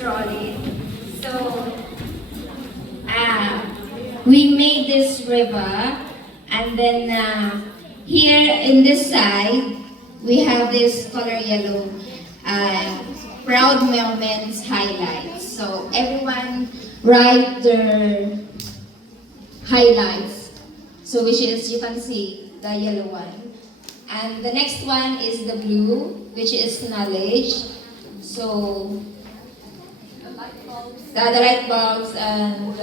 trolley. So, we made this river, and then here in this side, we have this color yellow, proud moments highlights. So everyone write their highlights. So which is, you can see the yellow one. And the next one is the blue, which is knowledge. So the light bulbs and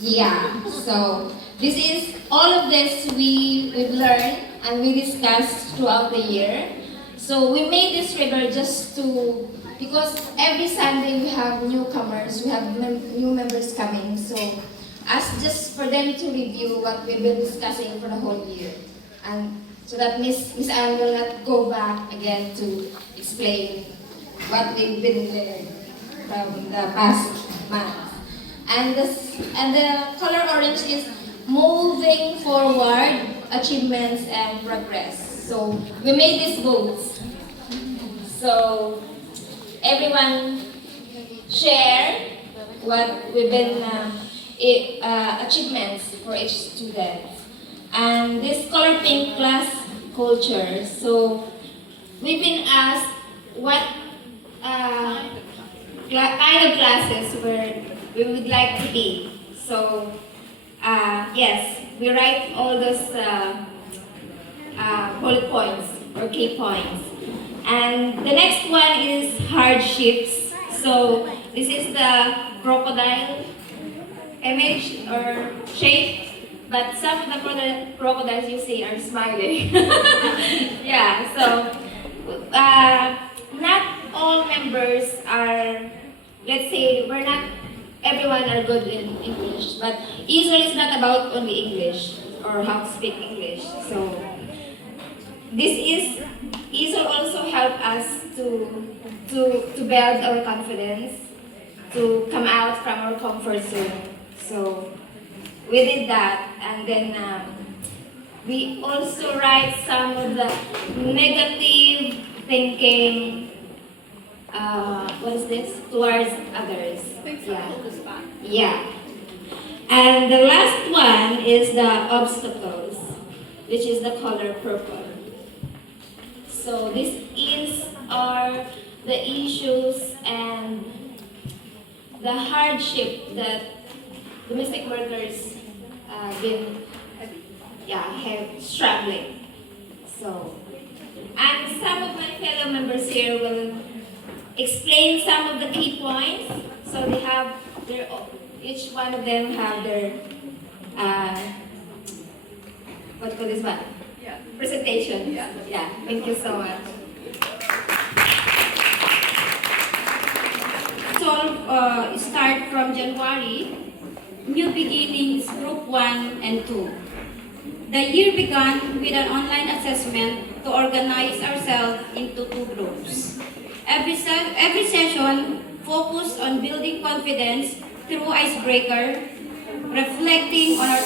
yeah. So this is all of this we've learned and we discussed throughout the year. So we made this river just to, because every Sunday we have newcomers, we have new members coming. So as just for them to review what we've been discussing for the whole year, and so that Miss Anne will not go back again to explain what we've been learning from the past month. And the color orange is moving forward, achievements and progress. So we made these votes. So everyone share what we've been achievements for each student. And this color pink class culture. So we've been asked what kind of classes where we would like to be. So yes, we write all those bullet points or key points. And the next one is hardships. So this is the crocodile image or shape, but some of the crocodiles you see are smiling. Yeah, so not all members are, let's say, everyone are good in English, but ESOL is not about only English or how to speak English. So ESOL also help us to build our confidence, to come out from our comfort zone. So we did that, and then we also write some of the negative thinking. What is this? Towards others. Yeah. Yeah. And the last one is the obstacles, which is the color purple. So these are the issues and the hardship that domestic workers have struggling. So, and some of my fellow members here will explain some of the key points. So they have each one of them have their what do you call this one? Yeah. Presentation. Yeah. Thank you so much. So start from January. New beginnings, group 1 and 2. The year began with an online assessment to organize ourselves into 2 groups. Every session focused on building confidence through icebreaker, reflecting on our